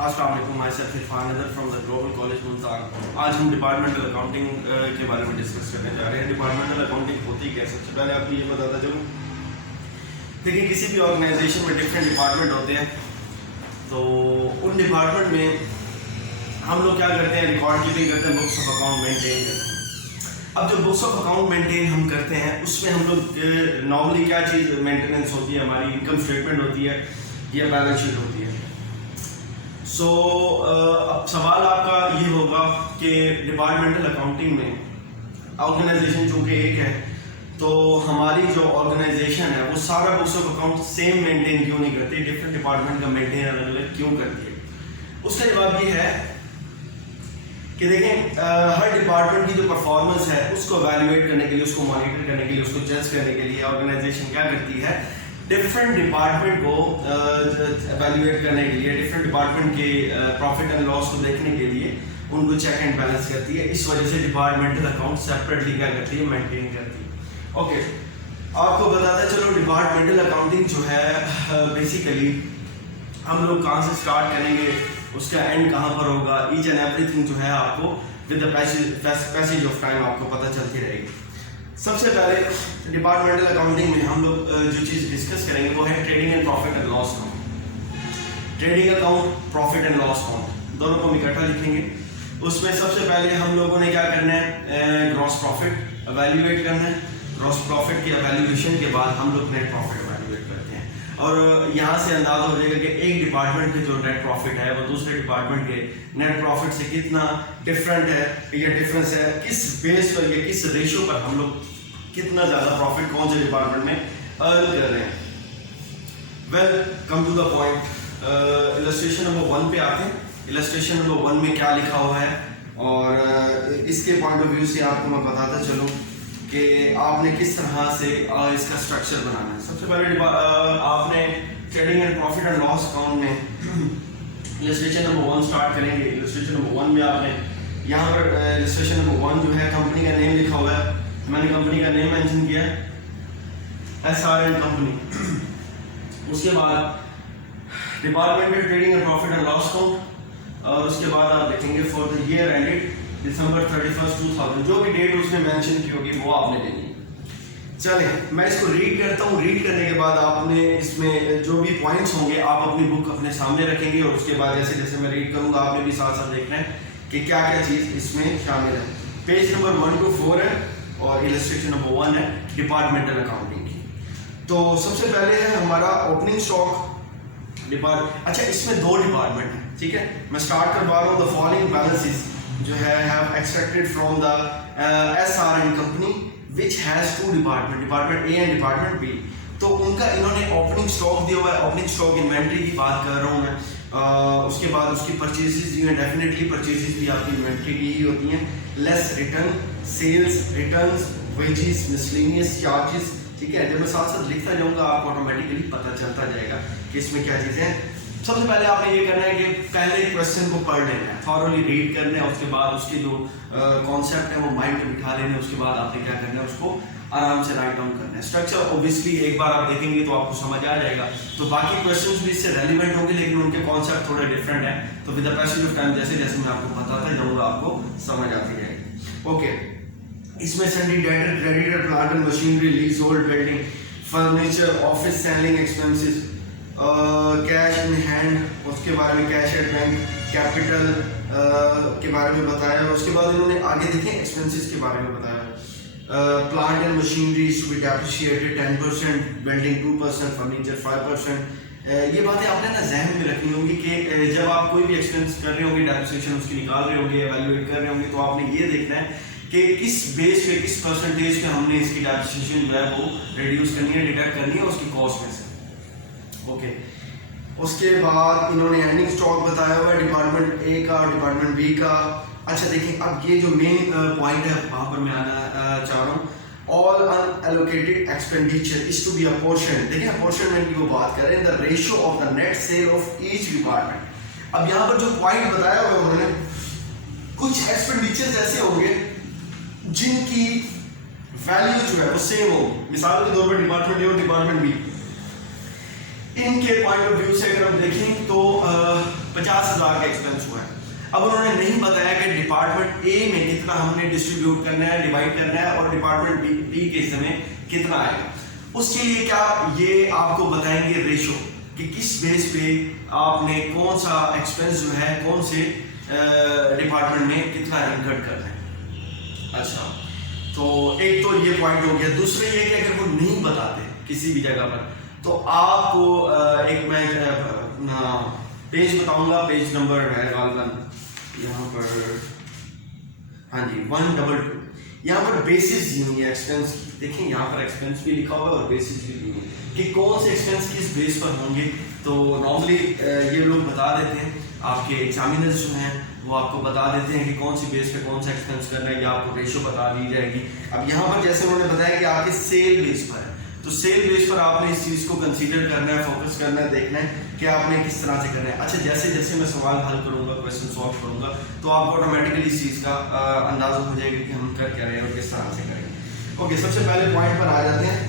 अस्सलाम वालेकुम, my self Irfan नदर from the global college Multan. आज हम डिपार्टमेंटल अकाउंटिंग के बारे में डिस्कस करने जा रहे हैं। डिपार्टमेंटल अकाउंटिंग होती क्या है, सबसे पहले आपको ये बताता चलूँ। देखिए, किसी भी ऑर्गेनाइजेशन में डिफरेंट डिपार्टमेंट होते हैं, तो उन डिपार्टमेंट में हम लोग क्या करते हैं, रिकॉर्ड कीपिंग करते हैं, बुक्स ऑफ अकाउंट मेंटेन करते हैं। अब जो बुक्स ऑफ अकाउंट मेंटेन हम करते हैं, उसमें हम लोग नॉर्मली क्या चीज़ मेंटेनेंस होती है, हमारी इनकम स्टेटमेंट होती है या बैलेंस शीट होती है। अब सवाल आपका ये होगा कि डिपार्टमेंटल अकाउंटिंग में ऑर्गेनाइजेशन चूँकि एक है, तो हमारी जो ऑर्गेनाइजेशन है वो सारा books of account same maintain क्यों नहीं करती, डिफरेंट डिपार्टमेंट का मेंटेन अलग अलग क्यों करती है। उसका जवाब ये है कि देखें, हर डिपार्टमेंट की जो परफॉर्मेंस है उसको वैल्यूएट करने के लिए, उसको मॉनिटर करने के लिए, उसको जज करने के लिए ऑर्गेनाइजेशन क्या करती है, डिफरेंट डिपार्टमेंट को एवेल्युएट करने के लिए, डिफरेंट डिपार्टमेंट के प्रॉफिट एंड लॉस को देखने के लिए उनको चेक एंड बैलेंस करती है। इस वजह से डिपार्टमेंटल अकाउंट सेपरेटली क्या करती है, मेंटेन करती है। ओके, आपको बताते चलो, डिपार्टमेंटल अकाउंटिंग जो है बेसिकली हम लोग कहाँ से स्टार्ट करेंगे, उसका एंड कहाँ पर होगा, ईच एंड एवरीथिंग जो है आपको with the passage of time आपको पता चलती रहेगी। सबसे पहले डिपार्टमेंटल अकाउंटिंग में हम लोग जो चीज़ डिस्कस करेंगे वो है trading and profit and loss account. Trading account, profit and loss account दोनों को हम इकट्ठा लिखेंगे। उसमें सबसे पहले हम लोगों ने क्या करना है, ग्रॉस प्रॉफिट एवेल्युएट करना है। ग्रॉस प्रॉफिट की एवेल्युएशन के बाद हम लोग नेट प्रॉफिट एवेल्युएट करते हैं, और यहाँ से अंदाजा हो जाएगा कि एक डिपार्टमेंट के जो नेट प्रॉफिट है वो दूसरे डिपार्टमेंट के नेट प्रॉफिट से कितना डिफरेंट है या डिफरेंस है, किस बेस पर या किस रेशियो पर हम लोग कितना ज़्यादा प्रॉफिट कौन से डिपार्टमेंट में अर्न कर रहे हैं। Well, come to the point, illustration number 1 पे आते हैं। इलस्ट्रेशन नंबर 1 में क्या लिखा हुआ है, और इसके पॉइंट ऑफ व्यू से आपको मैं बताता चलूँ कि आपने किस तरह से इसका स्ट्रक्चर बनाना है। सबसे पहले आपने trading and profit and loss account में इलस्ट्रेशन नंबर 1 स्टार्ट करेंगे। इलस्ट्रेशन नंबर 1 में आपने यहाँ पर इलस्ट्रेशन नंबर 1 जो है, कंपनी का नेम लिखा हुआ है, मैंने कंपनी का नेम मेंशन किया है, SRN कंपनी। उसके बाद departmental trading and profit and loss account, और उसके बाद आप लिखेंगे for the year ended December 31, 2000, जो भी डेट उसमें मेंशन की होगी वो आपने देनी है। चलें, मैं इसको रीड करता हूँ। रीड करने के बाद आपने इसमें जो भी पॉइंट्स होंगे आप अपनी बुक अपने सामने रखेंगे, और उसके बाद जैसे जैसे मैं रीड करूँगा आपने भी साथ साथ देखना है कि क्या क्या चीज़ इसमें शामिल है। पेज नंबर 1 to 4 है, और इलस्ट्रेशन नंबर 1 है डिपार्टमेंटल अकाउंटिंग की। तो सबसे पहले है हमारा ओपनिंग स्टॉक डिपार्ट। अच्छा, इसमें 2 डिपार्टमेंट है, ठीक है। मैं स्टार्ट करवा रहा हूँ। द फॉलोइंग बैलेंसेस जो है have extracted from the SRN company which has 2 department, department A and department B। तो उनका इन्होंने ओपनिंग स्टॉक दिया हुआ है। ओपनिंग स्टॉक इन्वेंट्री की बात कर रहा हूँ मैं। उसके बाद उसकी परचेजेस दी हैं, डेफिनेटली परचेजेस भी आपकी इन्वेंट्री की ही होती हैं। Less return, sales, returns, wages, miscellaneous charges, ठीक है। जब मैं साथ साथ लिखता जाऊँगा आपको ऑटोमेटिकली पता चलता जाएगा कि इसमें क्या चीज़ें हैं। सबसे पहले आपने ये करना है कि पहले क्वेश्चन को पढ़ लेना है, थॉरली रीड करना है, उसके बाद उसके जो कॉन्सेप्ट है वो माइंड में बिठा लेना है। उसके बाद आपने क्या करना है, उसको आराम से राइट डाउन करना है। स्ट्रक्चर ऑब्वियसली एक बार आप देखेंगे तो आपको समझ आ जाएगा। तो बाकी क्वेश्चंस भी इससे रेलिवेंट होंगे, लेकिन उनके कॉन्सेप्ट थोड़े डिफरेंट हैं। तो with the passage of time जैसे जैसे मैं आपको बताता जाऊँगा आपको समझ आती जाएगी। ओके, इसमें सन्डी debtor, creditor, plant and machinery, lease hold, building, furniture, office selling expenses, cash in hand, उसके बारे में कैश एट बैंक, कैपिटल के बारे में बताया। उसके बाद इन्होंने आगे देखें एक्सपेंसेस के बारे में बताया। Plant and machinery to be depreciated 10%, building 2%, furniture 5%। ये बातें आपने ना जहन में रखनी होंगी कि जब आप कोई भी एक्सपेंस कर रहे होंगे, डेप्रिसिएशन उसकी निकाल रहे होंगे, एवेल्युएट कर रहे होंगे, तो आपने ये देखना है कि किस बेस पे, किस परसेंटेज पे हमने इसकी डेप्रिसिएशन जो है वो रिड्यूस करनी है, डिडक्ट करनी है उसकी कॉस्ट में से। ओके, उसके बाद इन्होंने एंडिंग स्टॉक बताया हुआ है डिपार्टमेंट A का, डिपार्टमेंट B का। अच्छा देखिए, अब ये जो मेन पॉइंट है वहाँ पर मैं आना चाह रहा हूँ। All unallocated expenditure is to be apportion. देखिए, अपॉर्शनमेंट की वो बात कर रहे हैं, the ratio of the net sale of each department. अब यहाँ पर जो पॉइंट बताया हुआ है उन्होंने, कुछ एक्सपेंडिचर्स ऐसे होंगे जिनकी वैल्यू जो है वो सेम हो। मिसाल के तौर पर डिपार्टमेंट A और डिपार्टमेंट B, इनके पॉइंट ऑफ व्यू से अगर हम देखें तो 50 50,000 का एक्सपेंस हुआ है। अब उन्होंने नहीं बताया कि डिपार्टमेंट ए में कितना हमने डिस्ट्रीब्यूट करना है, डिवाइड करना है, और डिपार्टमेंट बी के हिस्से में कितना आएगा। उसके लिए क्या ये आपको बताएंगे रेशो कि किस बेस पे आपने कौन सा एक्सपेंस जो है कौन से डिपार्टमेंट में कितना इनकट करना है। अच्छा, तो एक तो ये पॉइंट हो गया। दूसरे ये कि अगर वो नहीं बताते किसी भी जगह पर, तो आपको एक मैं पेज बताऊंगा, पेज नंबर है गालबन यहाँ पर, हाँ जी 122। यहाँ पर बेसिस दी हुई है एक्सपेंस की। देखिए यहाँ पर एक्सपेंस भी लिखा हुआ है और बेसिस भी दी हुई है कि कौन से एक्सपेंस किस बेस पर होंगे। तो नॉर्मली ये लोग बता देते हैं, आपके एग्जामिनर्स जो हैं वो आपको बता देते हैं कि कौन सी बेस पे कौन सा एक्सपेंस करना है, या आपको रेशो बता दी जाएगी। अब यहाँ पर जैसे उन्होंने बताया कि आपके सेल बेस पर है, तो सेल बेस पर आपने इस चीज़ को कंसीडर करना है, फोकस करना है, देखना है कि आपने किस तरह से करना है। अच्छा, जैसे जैसे मैं सवाल हल करूँगा, क्वेश्चन सॉल्व करूँगा, तो आपको ऑटोमेटिकली इस चीज़ का अंदाजा हो जाएगा कि हम कर क्या रहे हैं और किस तरह से करेंगे। ओके, सबसे पहले पॉइंट पर आ जाते हैं।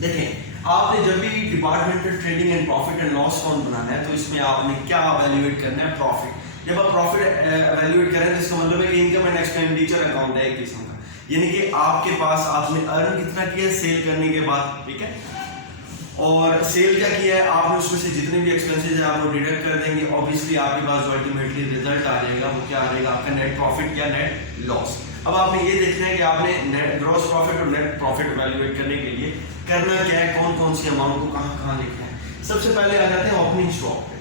देखें, आपने जब भी departmental trading and profit and loss account बनाना है, तो इसमें आपने क्या एवेल्युएट करना है, प्रॉफिट। जब आप प्रॉफिट एवेल्युएट करें तो इसका मतलब है कि इनकम एंड एक्सपेंडिचर अकाउंट है एक किस्म का, यानी कि आपके पास आपने अर्न कितना किया सेल करने के बाद, ठीक है, और सेल क्या किया है आपने, उसमें से जितने भी एक्सपेंसेस है आप वो डिडक्ट कर देंगे। ऑब्वियसली आपके पास जो अल्टीमेटली रिजल्ट आ जाएगा वो क्या आ जाएगा, आपका नेट प्रॉफिट या नेट लॉस। अब आपने ये देखना है कि आपने नेट ग्रॉस प्रॉफिट और नेट प्रॉफिट एवेल्युएट करने के लिए करना क्या है, कौन कौन सी अमाउंट को कहां कहां लिखना है। सबसे पहले आ जाते हैं ओपनिंग स्टॉक पे,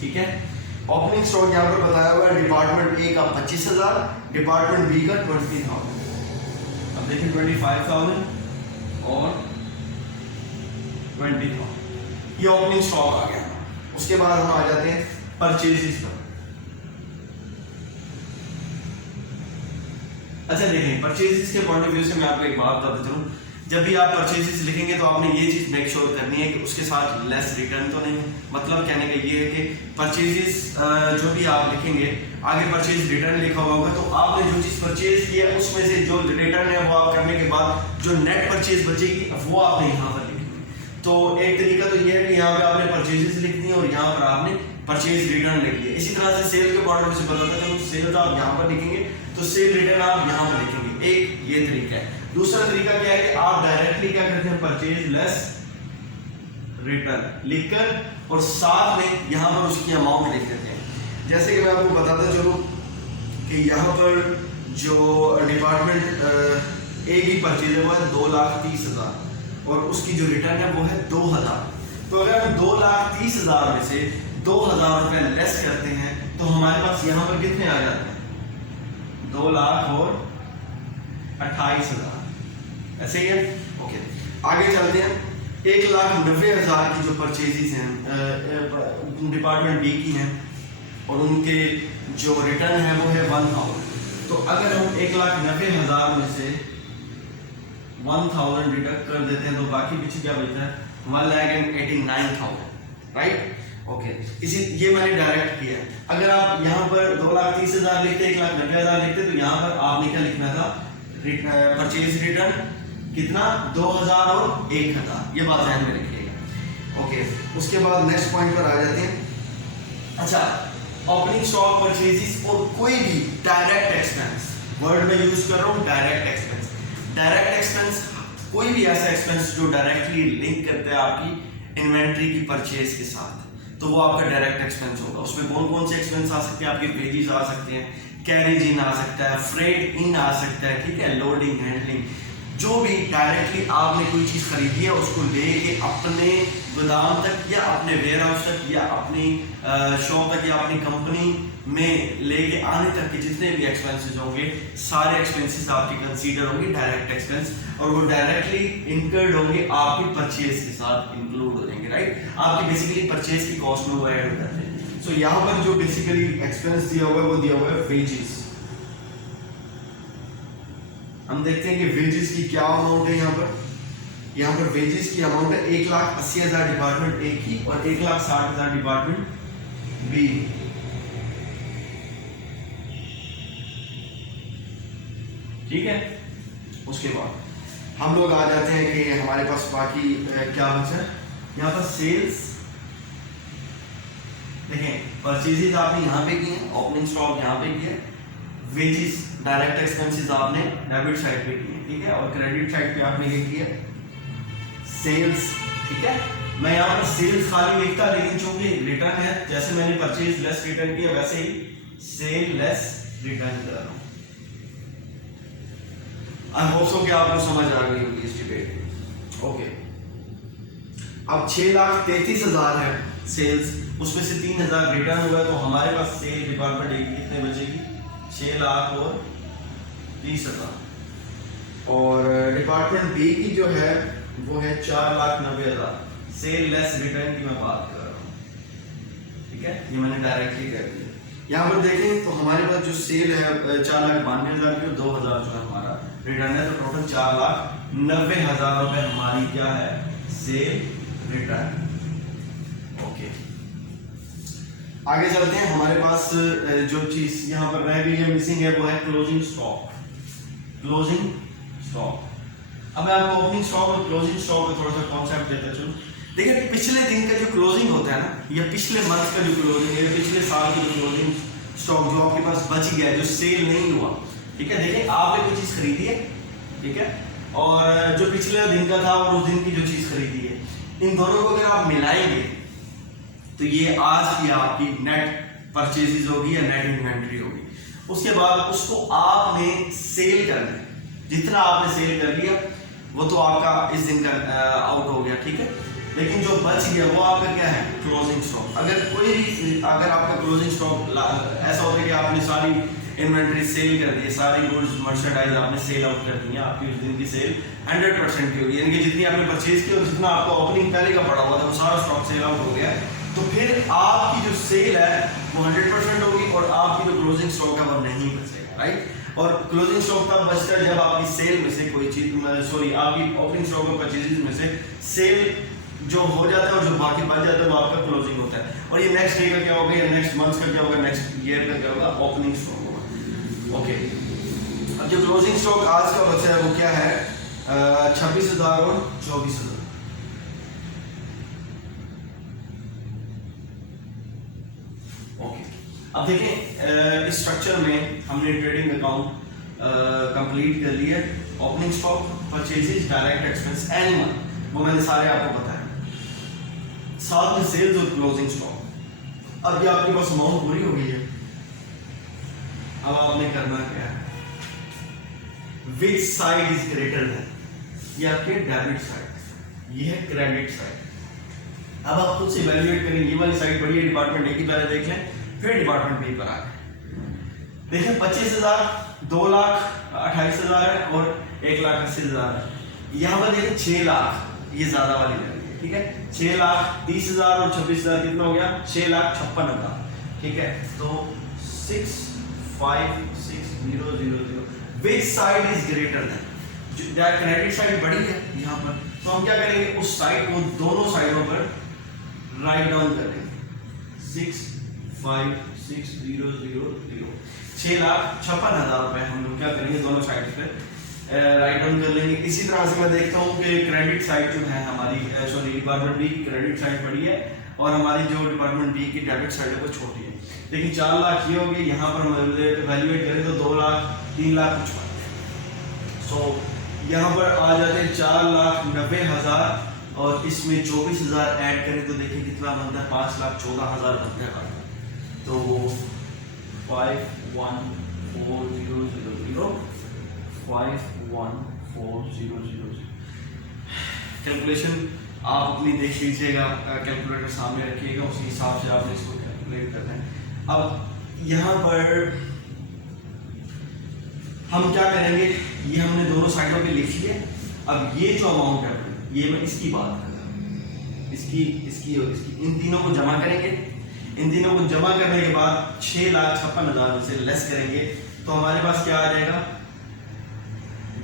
ठीक है। ओपनिंग स्टॉक यहाँ पर बताया हुआ है डिपार्टमेंट ए का 25,000, डिपार्टमेंट बी का 20,000। अब देखिए 25,000 और 20,000, ये ओपनिंग स्टॉक आ गया। उसके बाद हम आ जाते हैं परचेजेस पर। अच्छा देखिए, परचेजेस के पॉइंट ऑफ व्यू से मैं आपको एक बात बताता चलूं, जब भी आप परचेजेस लिखेंगे तो आपने ये चीज मेक श्योर करनी है कि उसके साथ लेस रिटर्न तो नहीं। मतलब कहने का ये है कि परचेजेस जो भी आप लिखेंगे, आगे परचेज रिटर्न लिखा हुआ होगा, तो आपने जो चीज परचेज किया उसमें से जो रिटर्न है वो आप करने के बाद जो नेट परचेज बचेगी वो आपने यहाँ पर लिखनी। तो एक तरीका तो ये है कि यहाँ पे आपने परचेजेस लिख दी और यहाँ पर आपने परचेज रिटर्न लिख दिया। इसी तरह से सेल के पॉइंट ऑफ व्यू से बताता है, सेल आप यहाँ पर लिखेंगे तो सेल रिटर्न आप यहाँ पर लिखेंगे। एक ये तरीका है। दूसरा तरीका क्या है कि आप डायरेक्टली क्या करते हैं, परचेज लेस रिटर्न लिखकर और साथ में यहाँ पर उसकी अमाउंट लिख देते हैं। जैसे कि मैं आपको बताता चलूं कि यहाँ पर जो डिपार्टमेंट ए की परचेज है वो है 2,30,000 और उसकी जो रिटर्न है वो है 2,000। तो अगर हम 2,30,000 में से 2,000 रुपए लेस करते हैं तो हमारे पास यहाँ पर कितने आ जाते हैं, 2,28,000। ऐसे ही है। ओके, आगे चलते हैं। 1,90,000 की जो परचेजेस हैं डिपार्टमेंट बी की हैं और उनके जो रिटर्न है वो है 1,000। तो अगर हम 1,90,000 में से 1,000 डिडक्ट कर देते हैं तो बाकी पीछे क्या बचता है, 1,89,000, राइट। ओके, इसी ये मैंने डायरेक्ट किया। अगर आप यहाँ पर 2,30,000 लिखते, 1,90,000 लिखते, तो यहाँ पर आपने क्या लिखना था, परचेज रिटर्न कितना, 2,000 और 1,000, ये बात ध्यान में रखिएगा। ओके, उसके बाद नेक्स्ट पॉइंट पर आ जाते हैं। अच्छा, ओपनिंग स्टॉक परचेजेस और कोई भी डायरेक्ट एक्सपेंस, वर्ड में यूज कर रहा हूँ डायरेक्ट एक्सपेंस। डायरेक्ट एक्सपेंस कोई भी ऐसा एक्सपेंस जो डायरेक्टली लिंक करता है आपकी इन्वेंट्री की परचेज के साथ, तो वो आपका डायरेक्ट एक्सपेंस होगा। उसमें कौन कौन से एक्सपेंस आ सकते हैं, आपके वेजेस आ सकते हैं, कैरेज इन आ सकता है, फ्रेट इन आ सकता है, ठीक है, लोडिंग हैंडलिंग, जो भी डायरेक्टली आपने कोई चीज़ खरीदी है उसको लेके अपने गोदाम तक या अपने वेयर हाउस तक या अपनी शॉप तक या अपनी कंपनी में लेके आने तक के जितने भी एक्सपेंसेस होंगे, सारे एक्सपेंसेस आपके कंसीडर होंगे डायरेक्ट एक्सपेंस, और वो डायरेक्टली इनकर्ड होंगे आपकी परचेज के साथ इंक्लूड हो जाएंगे, राइट। आपकी बेसिकली परचेज की कॉस्ट में वो ऐड हो जाते हैं। सो यहाँ पर जो बेसिकली एक्सपेंस दिया हुआ है वो दिया हुआ है वेजेस। हम देखते हैं कि वेजेस की क्या अमाउंट है। यहाँ पर वेजेस की अमाउंट है 1,80,000 डिपार्टमेंट ए की और 1,60,000 डिपार्टमेंट बी। ठीक है, उसके बाद हम लोग आ जाते हैं कि हमारे पास बाकी क्या बचा है, यहाँ पर सेल्स देखें, परचेजेस आपने यहाँ पे किए, ओपनिंग स्टॉक यहाँ पे किया, वेजेस डायरेक्ट एक्सपेंसेस आपने डेबिट साइड पे किए, ठीक है, और क्रेडिट साइड पे आपने क्या किया, सेल्स, ठीक है। मैं यहाँ पर सेल्स खाली लिखता, लेकिन चूंकि रिटर्न है, जैसे मैंने परचेज लेस रिटर्न किया वैसे ही सेल लेस रिटर्न कर रहा हूँ। आई होप सो कि आपको समझ आ गई होगी इस डिबेट। ओके, अब 6,33,000 है सेल्स, उसमें से 3,000 रिटर्न हुआ, तो हमारे पास सेल डिपार्टमेंट एक कितने बचेगी, 6,30,000, और डिपार्टमेंट बी की जो है वो है 4,90,000। सेल लेस रिटर्न की मैं बात कर रहा हूँ, ठीक है, ये मैंने डायरेक्टली कर दिया। यहाँ पर देखें तो हमारे पास जो सेल है 4,92,000 की, 2,000 जो है हमारा रिटर्न है, तो टोटल 4,90,000 रुपए हमारी क्या है, सेल रिटर्न। ओके, आगे चलते हैं। हमारे पास जो चीज यहाँ पर रह गई है, मिसिंग है, वो है क्लोजिंग स्टॉक। क्लोजिंग स्टॉक, अब मैं आपको ओपनिंग स्टॉक और क्लोजिंग स्टॉक का थोड़ा सा कॉन्सेप्ट देता चलूं। देखिए, पिछले दिन का जो क्लोजिंग होता है ना, या पिछले मंथ का जो क्लोजिंग है, पिछले साल की जो क्लोजिंग स्टॉक जो आपके पास बच गया है, जो सेल नहीं हुआ, ठीक है, देखिए आपने कोई चीज खरीदी है, ठीक है, और जो पिछले दिन का था और उस दिन की जो चीज खरीदी है, इन दोनों को अगर आप मिलाएंगे तो ये आज की आपकी नेट परचेजेज होगी या नेट इन्वेंट्री होगी। उसके बाद उसको आपने सेल करना है, जितना आपने सेल कर लिया वो तो आपका इस दिन का आउट हो गया, ठीक है, लेकिन जो बच गया वो आपका क्या है, क्लोजिंग स्टॉक। अगर आपका क्लोजिंग स्टॉक ऐसा होता है कि आपने सारी इन्वेंट्री सेल कर दी, सारी गुड्स मर्चेंडाइज आपने सेल आउट कर दी, आपकी उस दिन की सेल 100% की होगी, यानी कि जितनी आपने परचेज की और जितना आपका ओपनिंग पहले का पड़ा हुआ था वो सारा स्टॉक सेल आउट हो गया, तो फिर आपकी जो सेल है वो 100% होगी और आपकी जो क्लोजिंग स्टॉक है वो नहीं बचेगा, राइट। और क्लोजिंग स्टॉक तब बचता है जब आपकी सेल में से कोई चीज, आपकी ओपनिंग स्टॉक और परचेजेस में से सेल जो हो जाता है और जो बाकी बच जाता है वो आपका क्लोजिंग होता है। और ये नेक्स्ट डे का क्या होगा, या नेक्स्ट मंथ का क्या होगा, नेक्स्ट ईयर का क्या होगा, ओपनिंग स्टॉक होगा। ओके, अब जो क्लोजिंग स्टॉक आज का बचा है वो क्या है, 26,000 और 24,000। ओके, अब देखें इस स्ट्रक्चर में हमने ट्रेडिंग अकाउंट कंप्लीट कर लिया, opening stock, purchases, direct expense, animal, वो मैंने सारे आपको बताया, साथ में सेल्स और क्लोजिंग स्टॉक। अब ये आपके पास अमाउंट पूरी हो गई है, अब आपने करना क्या है, which side is greater than, ये आपके डेबिट साइड, ये है क्रेडिट साइड। अब आप खुद से इवैल्यूएट करेंगे, ये वाली साइड बड़ी है, डिपार्टमेंट ए की पहले देख लें, फिर डिपार्टमेंट बी पर आए। देखें 25,000, 2,28,000 है और 1,80,000 है। यहाँ पर देखें 6 लाख, ये ज्यादा वाली वैल्यू है, ठीक है, 6,30,000 और 26,000 कितना हो गया, 6,56,000, ठीक है, तो 6,56,000। Which side is greater than, credit side बड़ी है यहाँ पर, तो हम क्या करेंगे, उस साइड को दोनों साइडों पर राइट डाउन करेंगे, 6,56,000, 6,56,000 रुपए हम लोग क्या करेंगे, दोनों साइड पे राइट डाउन कर लेंगे। इसी तरह से मैं देखता हूँ कि क्रेडिट साइड जो है हमारी, डिपार्टमेंट बी की क्रेडिट साइड बड़ी है और हमारी जो डिपार्टमेंट बी की डेबिट साइड है वो छोटी है, लेकिन 4 लाख ये होगी, यहाँ पर हम वैल्यूएट करें तो 2 लाख 3 लाख कुछ बनते हैं। सो यहाँ पर आ जाते हैं 4,90,000 और इसमें 24,000 ऐड करें तो देखिए कितना बनता है, 5,14,000 बनता है। तो 5,14,000 5,14,000 कैलकुलेशन आप अपनी देख लीजिएगा, कैलकुलेटर सामने रखिएगा, उसी हिसाब से आपने इसको कैलकुलेट करना है। अब यहाँ पर हम क्या करेंगे, ये हमने दोनों साइडों पे लिख लिया। अब ये जो अमाउंट है ये मैं इसकी बात कर रहा हूँ, इसकी और इसकी, इन तीनों को जमा करेंगे। इन तीनों को जमा करने के बाद 6,56,000 से लेस करेंगे तो हमारे पास क्या आ जाएगा,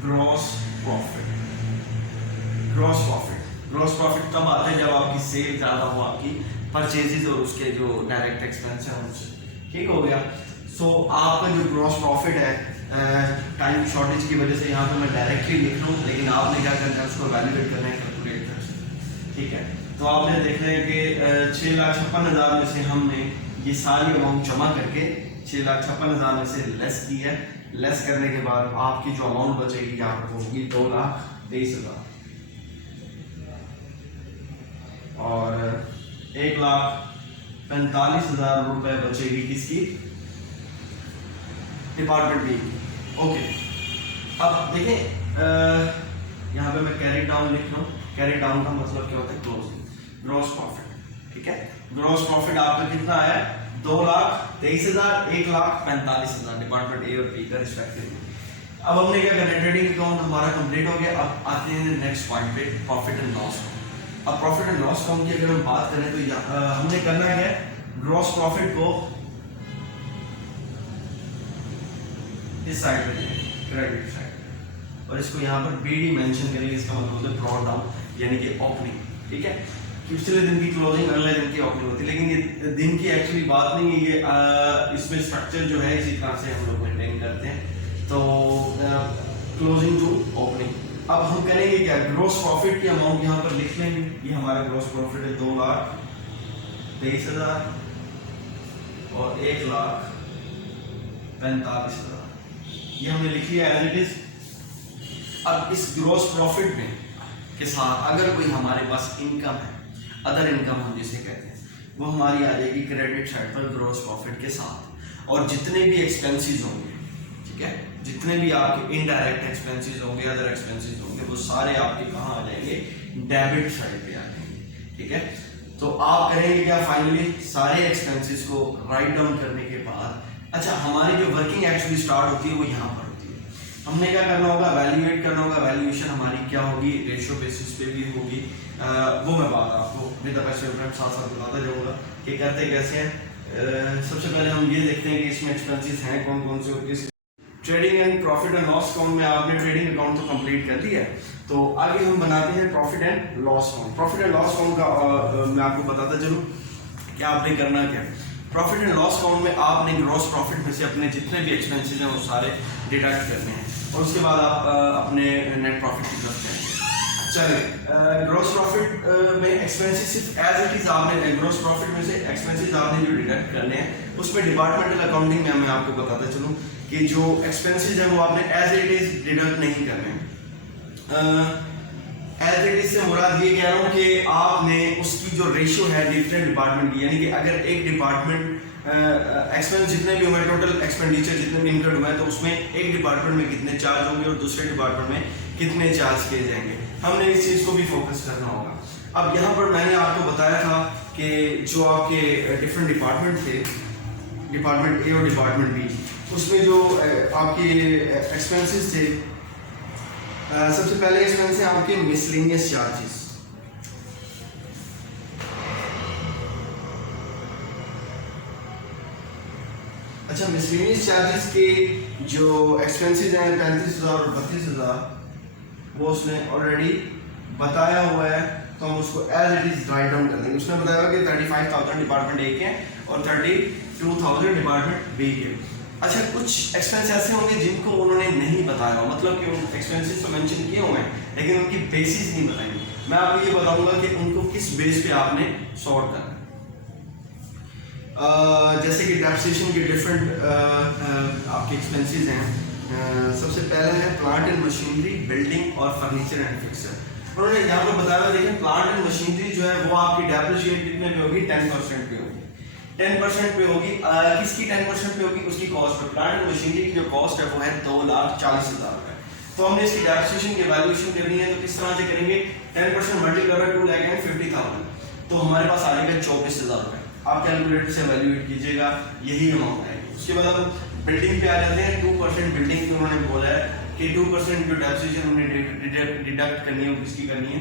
ग्रॉस प्रॉफिट। ग्रॉस प्रॉफिट तब आता है जब आपकी सेल ज्यादा हो, आपकी परचेजेस और उसके जो डायरेक्ट एक्सपेंस है उनसे, ठीक हो गया। सो आपका जो ग्रॉस प्रॉफिट है, टाइम शॉर्टेज की वजह से यहाँ पे मैं डायरेक्टली लिख लूँ, लेकिन आपने क्या करना है, उसको वैल्यूएट करना है कैलकुलेटर से, ठीक है। तो आपने देखा है कि 6,56,000 में से हमने ये सारी अमाउंट जमा करके 6,56,000 में से लेस की है। लेस करने के बाद आपकी जो अमाउंट बचेगी यहाँ पर होगी 2,23,000 और 1,45,000 रुपए बचेगी किसकी, डिपार्टमेंट बी की। ओके, अब देखें यहाँ पे मैं कैरी डाउन लिख रहा हूँ। कैरी डाउन का मतलब क्या होता है, क्लोजिंग ग्रॉस प्रॉफिट। ठीक है, ग्रॉस प्रॉफिट आपका कितना आया, 2,23,000, 1,45,000 डिपार्टमेंट ए और बी का रिस्पेक्टिवली। अब हमने क्या करना है, ट्रेडिंग अकाउंट हमारा कंप्लीट हो गया। अब आते हैं नेक्स्ट पॉइंट पे, प्रॉफिट एंड लॉस अकाउंट। अब प्रॉफिट एंड लॉस अकाउंट की अगर हम बात करें तो हमने करना है ग्रॉस प्रॉफिट को इस साइड पे क्रेडिट साइड और इसको यहाँ पर बीडी मेंशन करेंगे। इसका मतलब होता है ड्रॉ डाउन, यानी कि ओपनिंग। ठीक है, पिछले दिन की क्लोजिंग अगले दिन की ओपनिंग होती है, लेकिन ये दिन की एक्चुअली बात नहीं है। ये इसमें स्ट्रक्चर जो है इसी तरह से हम लोग मेंटेन करते हैं। तो क्लोजिंग टू ओपनिंग। अब हम करेंगे क्या, ग्रॉस प्रॉफिट की अमाउंट यहाँ पर लिख लेंगे। ये हमारा ग्रॉस प्रॉफिट है 2,23,000 और 1,45,000, ये हमने लिख लिया एज इट इज। अब इस ग्रॉस प्रॉफिट में के साथ अगर कोई हमारे पास इनकम है, अदर इनकम हम जिसे कहते हैं, वो हमारी आ जाएगी क्रेडिट साइड पर ग्रॉस प्रॉफिट के साथ। और जितने भी एक्सपेंसेस होंगे, ठीक है, जितने भी आपके इनडायरेक्ट एक्सपेंसेस होंगे, अदर एक्सपेंसेस होंगे, वो सारे आपके कहाँ आ जाएंगे, डेबिट साइड पे आ जाएंगे। ठीक है, तो आप करेंगे क्या, फाइनली सारे एक्सपेंसेस को राइट डाउन करने के बाद, अच्छा हमारी जो वर्किंग एक्चुअली स्टार्ट होती है वो यहाँ पर होती है। हमने क्या करना होगा, वैल्यूएट करना होगा। वैल्यूएशन हमारी क्या होगी, रेशियो बेसिस पे भी होगी। वो मैं बात आपको विद द बेस्ट रेफरेंस साथ साथ बताता जाऊँगा कि करते कैसे हैं। सबसे पहले हम ये देखते हैं कि इसमें एक्सपेंसेस हैं कौन कौन से होते हैं। Trading and profit and loss account में आपने ट्रेडिंग अकाउंट तो कंप्लीट कर लिया है, तो आगे हम बनाते हैं profit and loss account. Profit and loss account का मैं आपको बताता चलूँ क्या आपने करना क्या। प्रॉफिट एंड लॉस अकाउंट में आपने ग्रॉस प्रॉफिट में से अपने जितने भी एक्सपेंसेस हैं वो सारे डिडक्ट करने हैं और उसके बाद आप अपने नेट प्रॉफिट की तरफ जाएंगे। चलिए, ग्रॉस प्रॉफिट में एक्सपेंसेस सिर्फ एज इट इज आपने ग्रॉस प्रॉफिट में से एक्सपेंसेस आपने जो डिडक्ट करने हैं, उसमें डिपार्टमेंटल अकाउंटिंग में मैं आपको बताता चलूँ कि जो एक्सपेंसेस हैं वो आपने एज इट इज डिडक्ट नहीं करने। एज इट इज से मुराद ये कह रहा हूँ कि आपने उसकी जो रेशियो है डिफरेंट डिपार्टमेंट की, यानी कि अगर एक डिपार्टमेंट एक्सपेंस जितने भी हुए, टोटल एक्सपेंडिचर जितने भी इनकर्ड हुए, तो उसमें एक डिपार्टमेंट में कितने चार्ज होंगे और दूसरे डिपार्टमेंट में कितने चार्ज किए जाएंगे, हमने इस चीज़ को भी फोकस करना होगा। अब यहाँ पर मैंने आपको बताया था कि जो आपके डिफरेंट डिपार्टमेंट थे, डिपार्टमेंट ए और डिपार्टमेंट बी, उसमें जो आपके एक्सपेंसेस थे, सबसे पहले एक्सपेंस है आपके मिसलेनियस चार्जेस। अच्छा, मिसलेनियस चार्जेस के जो एक्सपेंसेस हैं 35,000 और 32,000, वो उसने ऑलरेडी बताया हुआ है, तो हम उसको as it is write down कर देंगे। उसने बताया कि 35,000 डिपार्टमेंट ए के और 32,000 डिपार्टमेंट बी के। अच्छा, कुछ एक्सपेंस ऐसे होंगे जिनको उन्होंने नहीं बताया, मतलब कि उन एक्सपेंसेस तो मेंशन किए हुए हैं लेकिन उनकी बेसिस नहीं बताएंगे। मैं आपको ये बताऊंगा कि उनको किस बेस पे आपने सॉर्ट करना है। जैसे कि डेप्रिसिएशन के डिफरेंट आपके एक्सपेंसेस हैं। सबसे पहले है प्लांट एंड मशीनरी, बिल्डिंग और फर्नीचर एंड फिक्सर। उन्होंने यहाँ पर बताया, देखें प्लांट एंड मशीनरी जो है वो आपकी डेप्रिसिएट कितने पे होगी, 10% पे होगी। 10% पे होगी, किसकी 10% पे होगी, उसकी कॉस्ट पे। प्लांट एंड मशीनरी की जो कॉस्ट है वो है 2,40,000 रुपए। तो हमने इसकी डेप्रिसिएशन की वैल्यूएशन करनी है, तो किस तरह से करेंगे, 10% मल्टीप्लाई बाय 2,50,000, तो हमारे पास आ जाएगा 24,000 रुपए। आप कैलकुलेटर से वैल्यूएट कीजिएगा, यही अमाउंट आएगी। उसके बाद हम बिल्डिंग पे आ जाते हैं। 2% बिल्डिंग की उन्होंने बोला है कि 2% जो डेप्रिसिएशन हमने डिडक्ट करनी है, वो किसकी करनी है,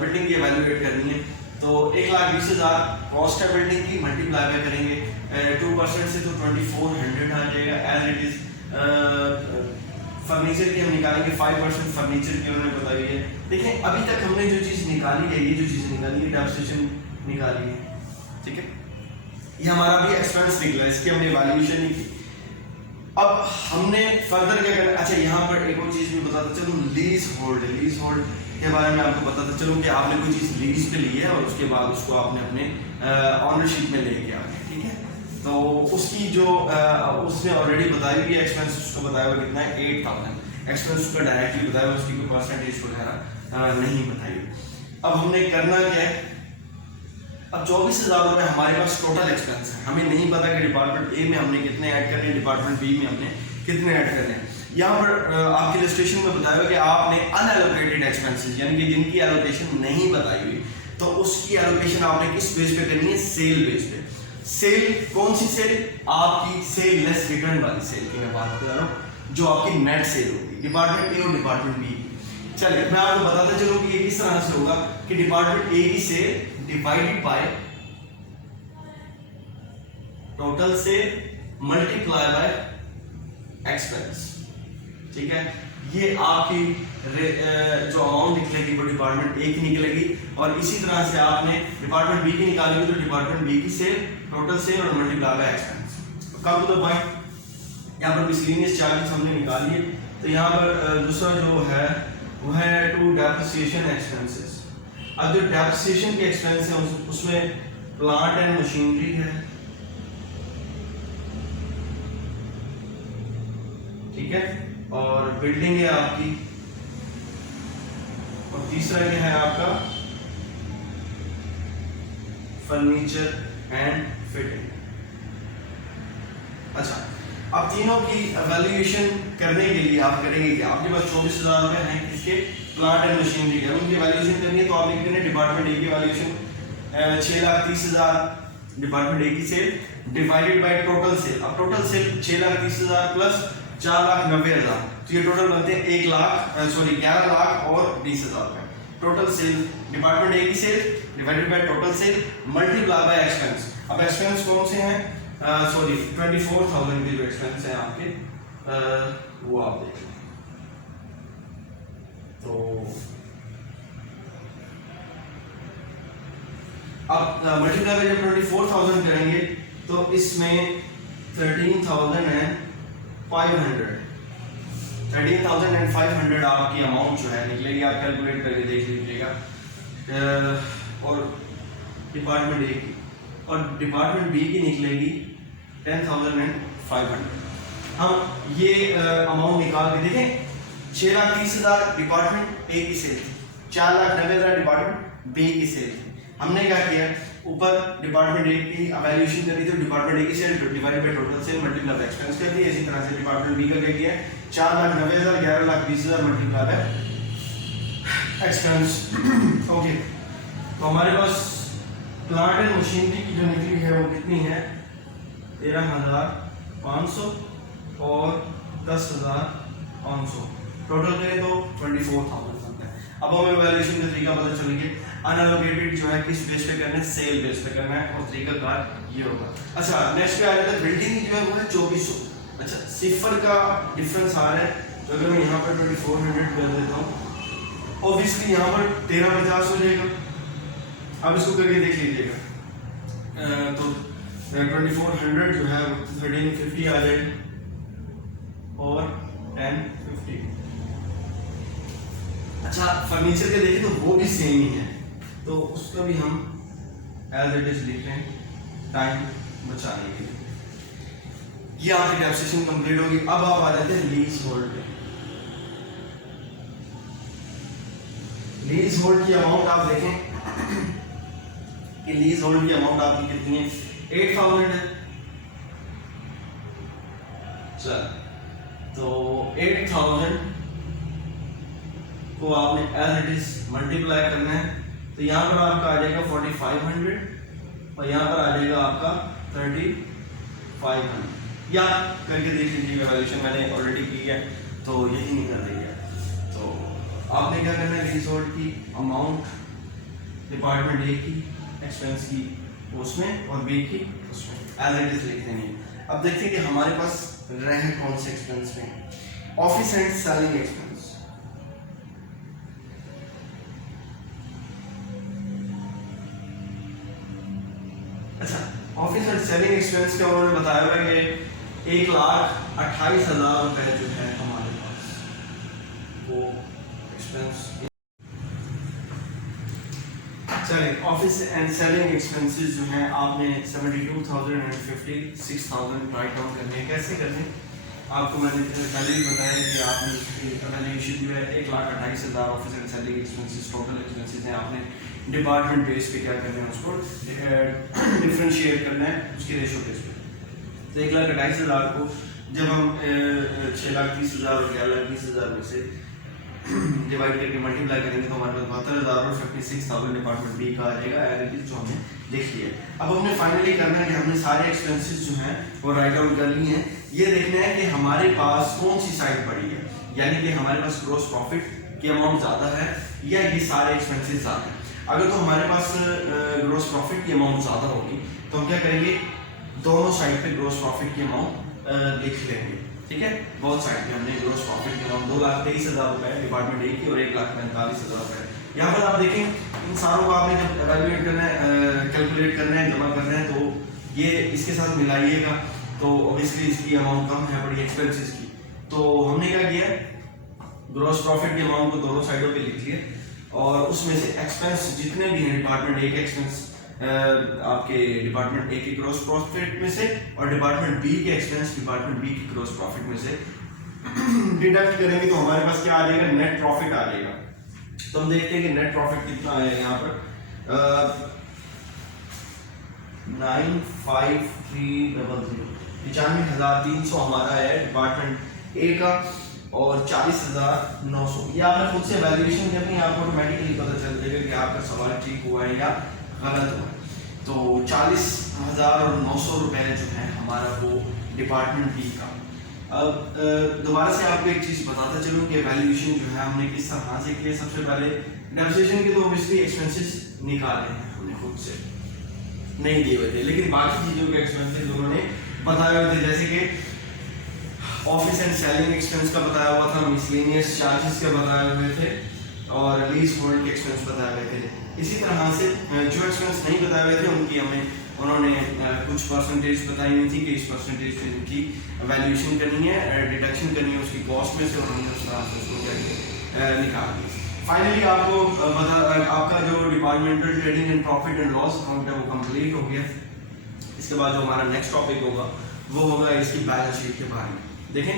बिल्डिंग की वैल्यूएट करनी है। तो 1,20,000 कॉस्ट है बिल्डिंग की, मल्टीप्लाई बाय करेंगे 2% से, तो 2,400 आ जाएगा एज इट इज। फर्नीचर की हम निकालेंगे 5% फर्नीचर की उन्होंने बताई है। देखें, अभी तक हमने जो चीज़ निकाली है, ये जो चीज़ निकाली है, डेप्रिसिएशन निकाली है, ठीक है, ये हमारा भी एक्सपेंस निकला, इसकी हमने वैल्यूएशन नहीं की। अब हमने फर्दर क्या करना, अच्छा यहाँ पर एक और चीज़ भी बताता चलूँ, लीज होल्ड। लीज होल्ड के बारे में आपको बताता चलूँ कि आपने कोई चीज़ लीज पे ली है और उसके बाद उसको आपने अपने ऑनरशिप में लेके आ गए, ठीक है। तो उसकी जो उसने ऑलरेडी बताई हुई एक्सपेंस उसको बताया हुआ कितना है 8000, एक्सपेंस उसका डायरेक्टली बताया हुआ, उसकी कोई परसेंटेज वगैरह नहीं बताई हुई। अब हमने करना क्या है, अब 24,000 रुपये हमारे पास टोटल एक्सपेंस है, हमें नहीं पता कि डिपार्टमेंट ए में हमने कितने ऐड करने हैं, डिपार्टमेंट बी में हमने कितने ऐड करने हैं। यहाँ पर आपके रजिस्ट्रेशन में बताया हुआ कि आपने अनएलोकेटेड एक्सपेंसेस यानी कि जिनकी एलोकेशन नहीं बताई हुई, तो उसकी एलोकेशन आपने किस बेस पे करनी है, सेल बेस पे। सेल कौन सी सेल, आपकी सेल लेस रिटर्न वाली सेल की मैं बात कर रहा हूँ, जो आपकी नेट सेल होगी डिपार्टमेंट ए और डिपार्टमेंट बी। चलिए मैं आपको बताता चलूँ कि ये किस तरह से होगा कि डिपार्टमेंट ए की sale divided by total sale multiply by expense, ठीक है। ये आपकी जो अमाउंट निकलेगी वो डिपार्टमेंट ए की निकलेगी, और इसी तरह से आपने डिपार्टमेंट बी की निकालेगी तो डिपार्टमेंट बी की सेल टोटल सेल और multiply by expense. Come to the point, यहाँ पर मिसलेनियस चार्जेस हमने निकाल लिए, तो यहाँ पर दूसरा जो है वो है टू डेप्रिसिएशन एक्सपेंसेस। अब जो डेप्रिसिएशन के एक्सपेंस है उसमें प्लांट एंड मशीनरी है, ठीक है, और बिल्डिंग है आपकी, और तीसरा ये है आपका फर्नीचर एंड फिटिंग। अच्छा, अब तीनों की वैल्यूएशन करने के लिए आप करेंगे कि आपके पास 24,000 रुपए हैं इसके प्लांट एंड मशीनरी के, उनकी वैल्यूएशन करनी है, तो आप लिख देंगे डिपार्टमेंट ए की वैल्यूएशन 6,30,000 डिपार्टमेंट ए की sale divided by total sale. अब टोटल सेल 6,30,000 प्लस 4,90,000, तो ये टोटल बनते हैं 11 लाख और 20,000 रुपए। टोटल सेल डिपार्टमेंट ए की sale divided by total sale multiply by expense. अब एक्सपेंस कौन से हैं, 24,000 के जो एक्सपेंस है आपके, वो आप देख लें। तो अब मल्टीप्लाई बाय जब 24,000 करेंगे तो इसमें 13,500 आपकी अमाउंट जो है निकलेगी, आप कैलकुलेट करके देख लीजिएगा। और डिपार्टमेंट ए की और डिपार्टमेंट बी की निकलेगी 10,500। हम ये अमाउंट निकाल के देखें, 6,30,000 डिपार्टमेंट ए की सेल थी, 4,90,000 डिपार्टमेंट बी की सेल थी। हमने क्या किया, ऊपर डिपार्टमेंट ए की वैल्यूएशन करी तो डिपार्टमेंट ए की sale divided by total sale multiply by expense कर दिया। इसी तरह से डिपार्टमेंट बी का क्या किया, 4,90,000 11,20,000 मल्टीप्लाई बाय एक्सपेंस। ओके, तो हमारे पास प्लांट एंड मशीनरी की जो निकली है वो कितनी है, 13,500 और 10,500, टोटल करें तो 24,000 बनता है। अब हमें वैल्यूएशन का तरीका पता चल गया, अनएलोकेटेड जो है किस बेस पे करना है, सेल बेस पे करना है, और तरीका कार ये होगा। अच्छा, नेक्स्ट पे आ जाता है बिल्डिंग जो है वो है 2400। अच्छा, सिफर का डिफरेंस आ रहा है, तो अगर मैं यहाँ पर 2400 कर देता हूँ, ऑब्वियसली यहाँ पर 1350 हो जाएगा। अब इसको करके देख लीजिएगा, तो 2400 जो है 1350 आ जाएगा और 1050। अच्छा, फर्नीचर के देखें तो वो भी सेम ही है, तो उसका भी हम एज इट इज लिख रहे हैं टाइम बचाने के लिए। ये आपकी टैक्सेशन कंप्लीट होगी। अब आप आ जाते हैं लीज होल्ड पे। लीज होल्ड की अमाउंट आप देखें कि लीज होल्ड की अमाउंट आपकी कितनी है, 8,000 है। चल, तो 8,000 को आपने एज इट इज मल्टीप्लाई करना है, तो यहाँ पर आपका आ जाएगा 4,500 और यहाँ पर आ जाएगा आपका 3,500। या करके देख लीजिएगा, वैल्यूएशन मैंने ऑलरेडी की है तो यही निकल रही है। तो आपने क्या करना है, लीज होल्ड की अमाउंट डिपार्टमेंट ए की एक्सपेंस की उसमें और बी की उसमें एज इट इज लिख देंगे। अब देखते हैं कि हमारे पास रहे कौन से एक्सपेंस में, ऑफिस एंड सेलिंग एक्सपेंस। अच्छा, ऑफिस एंड सेलिंग एक्सपेंस का उन्होंने बताया हुआ है कि 1,28,000 रुपए जो है हमारे पास वो एक्सपेंस चलिए ऑफिस एंड सेलिंग एक्सपेंसेस जो हैं आपने 72,000 एंड 56,000 राइट डाउन करने हैं। कैसे करने हैं आपको मैंने पहले ही बताया कि आपने इसकी वैल्यूएशन जो है 1,28,000 office and selling expenses total expenses हैं। आपने डिपार्टमेंट बेस पे क्या करना है, उसको डिफरेंशिएट करना है उसके रेशो बेस पे। तो 1,28,000 को जब हम 6,30,000 और 11,20,000 में से डिवाइड करके मल्टीप्लाई करेंगे तो हमारे पास 72,000 और 56,000 डिपार्टमेंट बी का आ जाएगा एज इट इज, जो हमने लिख लिया। अब हमने फाइनली करना है कि हमने सारे एक्सपेंसेस जो हैं वो राइट डाउन कर लिए हैं। ये देखना है कि हमारे पास कौन सी साइड पड़ी है, यानी कि हमारे पास ग्रॉस प्रॉफिट की अमाउंट ज़्यादा है या ये सारे एक्सपेंसेस ज़्यादा है। अगर तो हमारे पास ग्रॉस प्रॉफिट की अमाउंट ज़्यादा होगी तो हम क्या करेंगे, दोनों साइड पे ग्रॉस प्रॉफिट की अमाउंट लिख लेंगे। ठीक है, बहुत साइड पे हमने ग्रॉस प्रॉफिट की अमाउंट 2,23,000 रुपये डिपार्टमेंट ए की और 1,45,000 रुपये। यहाँ पर आप देखें इन सारों को आपने जब एवेल्युएट करना है, कैलकुलेट करना है, जमा करना है तो ये इसके साथ मिलाइएगा तो ऑब्वियसली इसकी अमाउंट कम है बड़ी एक्सपेंसेस की। तो हमने क्या किया, ग्रॉस प्रॉफिट की अमाउंट को दोनों साइडों पे लिख लिया और उसमें से एक्सपेंस जितने भी हैं डिपार्टमेंट ए के एक्सपेंस आपके डिपार्टमेंट ए के ग्रॉस प्रॉफिट में से और डिपार्टमेंट बी के एक्सपेंस डिपार्टमेंट बी के ग्रॉस प्रॉफिट में से डिडक्ट करेंगे तो हमारे पास क्या आ जाएगा, नेट प्रॉफिट आ जाएगा। तो हम देखते हैं कि नेट प्रॉफिट कितना आया यहाँ पर 95300 95,300 हमारा है डिपार्टमेंट ए का और 40,900। ये आपने खुद से वैल्यूएशन करनी है, आपको ऑटोमेटिकली पता चल जाएगा कि आपका सवाल ठीक हुआ है या गलत हुआ। तो 40,900 रुपए जो है हमारा वो डिपार्टमेंट बी का। अब दोबारा से आपको एक चीज़ बताता चलूँ कि वैल्यूएशन जो है हमने किस तरह से किया। सबसे पहले डेप्रिसिएशन के तो ऑब्वियसली एक्सपेंसेस निकाले हैं हमने खुद से, नहीं दिए हुए थे, लेकिन बाकी चीज़ों के एक्सपेंसेस उन्होंने बताए हुए थे, जैसे कि ऑफिस एंड सेलिंग एक्सपेंस का बताया हुआ था, मिसलेनियस चार्जेस के बताए हुए थे और लीज होल्ड के एक्सपेंस बताए हुए थे। इसी तरह से जो एक्सपेंस नहीं बताए हुए थे उनकी उन्होंने कुछ परसेंटेज बताई हुई थी कि इस परसेंटेज से इनकी वैल्यूएशन करनी है, डिडक्शन करनी है उसकी कॉस्ट में से, उन्होंने उस तरह से उसको क्या निकाल दिया। फाइनली आपको आपका जो departmental trading and profit and loss account है वो कंप्लीट हो गया। इसके बाद जो हमारा नेक्स्ट टॉपिक होगा वो होगा इसकी बैलेंस शीट के बारे में। देखें,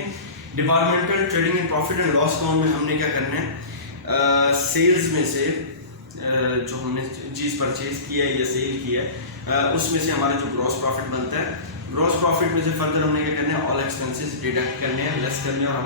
departmental trading and profit and loss account में हमने क्या करना है, सेल्स में से जो हमने चीज़ परचेज की है या सेल की है उसमें से हमारा जो ग्रॉस प्रॉफिट बनता है, ग्रॉस प्रॉफिट में से फर्दर हमने क्या करना है, ऑल एक्सपेंसेस डिडक्ट करने हैं, लेस करने हैं और